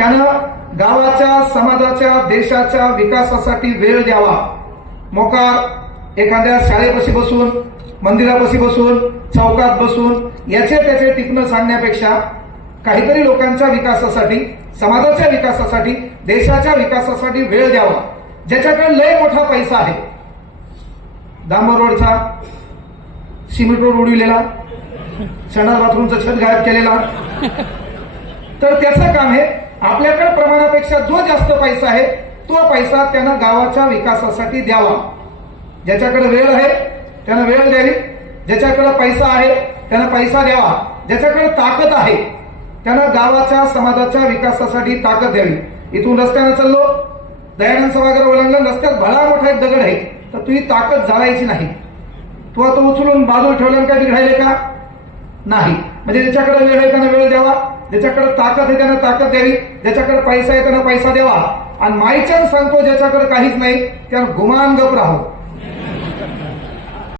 त्यानं गावाच्या समाजाच्या देशाच्या विकासासाठी वेळ द्यावा. मोकार एखाद्या शाळेपाशी बसून मंदिरापाशी बसून चौकात बसून याचे त्याचे टिपणं सांगण्यापेक्षा काहीतरी लोकांच्या विकासासाठी समाजाच्या विकासासाठी देशाच्या विकासासाठी वेळ द्यावा. ज्याच्याकडे लय मोठा पैसा आहे. दामोर रोडचा सिमेंट रोड उडविलेला शणा बाथरूमचं छत गायब केलेला. तर त्याचं काम आहे आपल्याकडे प्रमाणापेक्षा जो जास्त पैसा आहे तो पैसा त्यानं गावाच्या विकासासाठी द्यावा. ज्याच्याकडे वेळ आहे त्यानं वेळ द्यावी. ज्याच्याकडे पैसा आहे त्यानं पैसा द्यावा. ज्याच्याकडे ताकद आहे त्यानं गावाच्या समाजाच्या विकासासाठी ताकद द्यावी. इथून रस्त्यानं चाललो दयानंद सभागृह ओलांडलं रस्त्यात भला मोठा एक दगड आहे. तर तुझी ताकद जाळायची नाही. तू आता उचलून बाजूला ठेवल्यानं काय बिघडायले का? नाही. म्हणजे ज्याच्याकडे वेळ आहे त्यांना वेळ द्यावा. ज्याच्याकडे ताकद आहे त्यांना ताकद द्यावी. ज्याच्याकडे पैसा आहे त्यांना पैसा द्यावा. आणि मायचंद सांगतो ज्याच्याकडे काहीच नाही त्यानं गुमान गप राहावं